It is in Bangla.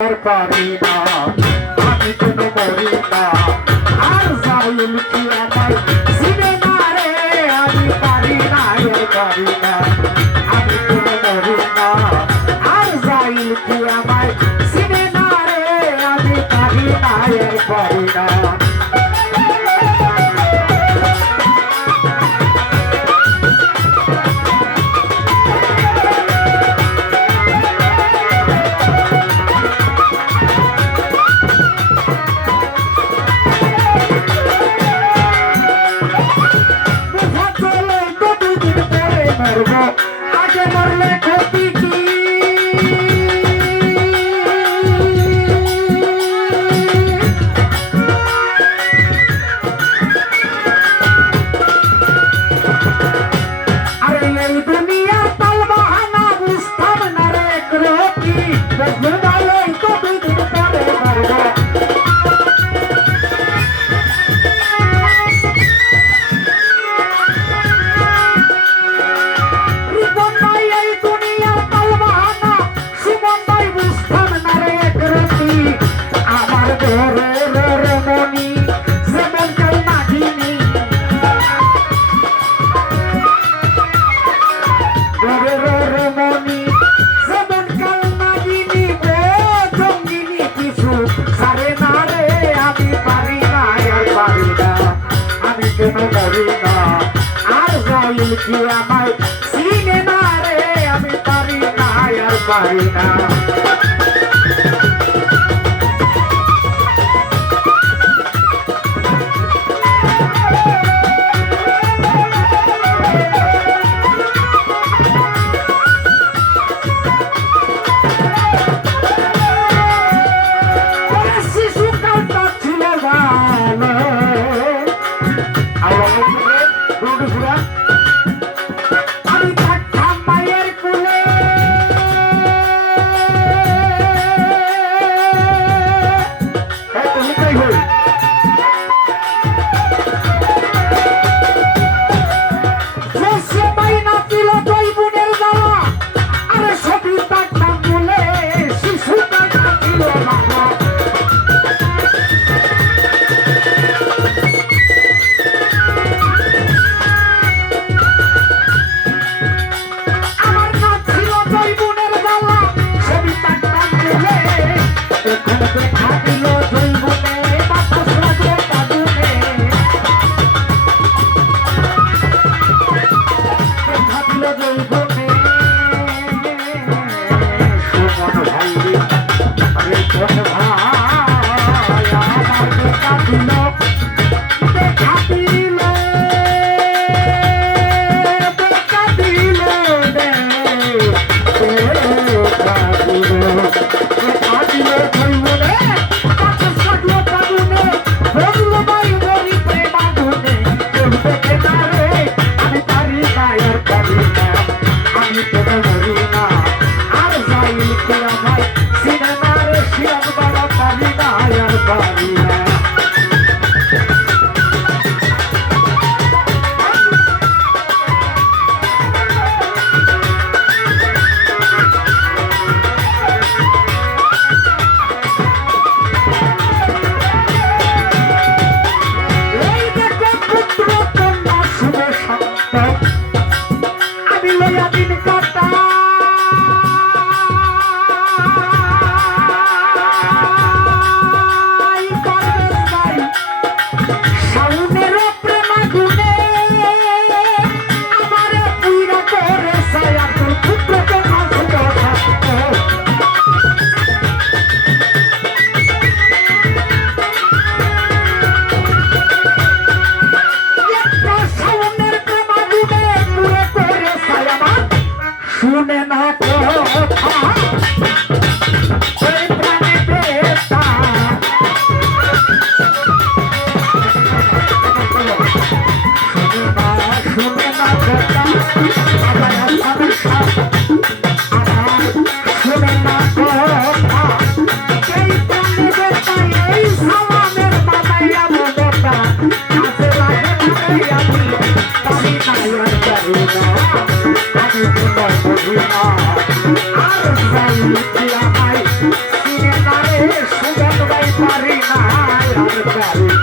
পারি না আমি কোনো মরি না আর জাহিল কি আমায় চিনে না রে আমি পারি না পারি না আমি কোনো মরি না আর জাহিল কি আমায় চিনে না রে আমি পারি না পারি না আগে মরলে ক্ষতি কি আরে এই দুনিয়া তাল বাহানা বুঝতাম না রে ক্ষতি বদলে তো দুই দিন পরে মরবো কি আমায় চিনে না রে আমি পারি না আর পারি না শিশুকালটা ছিল ভালো আমি থাকতাম মায়ের কোলে মাইনা ছিল দুই বোনের জ্বালা আরে সবই থাকতাম বলে শিশু কালটা ছিল ভালো শুনে না কথা ওই প্রাণে বেতা শুনে না কথা আমার শুনে না কথা এই প্রাণে বেতা এই সালামের বানাইয়া মনটা কাছে লাগে আমি পারি না আর পারি না আমি তোমার বলি না আর যাই কি আমায় চিনে সুজন ভাই পারি না আর পারি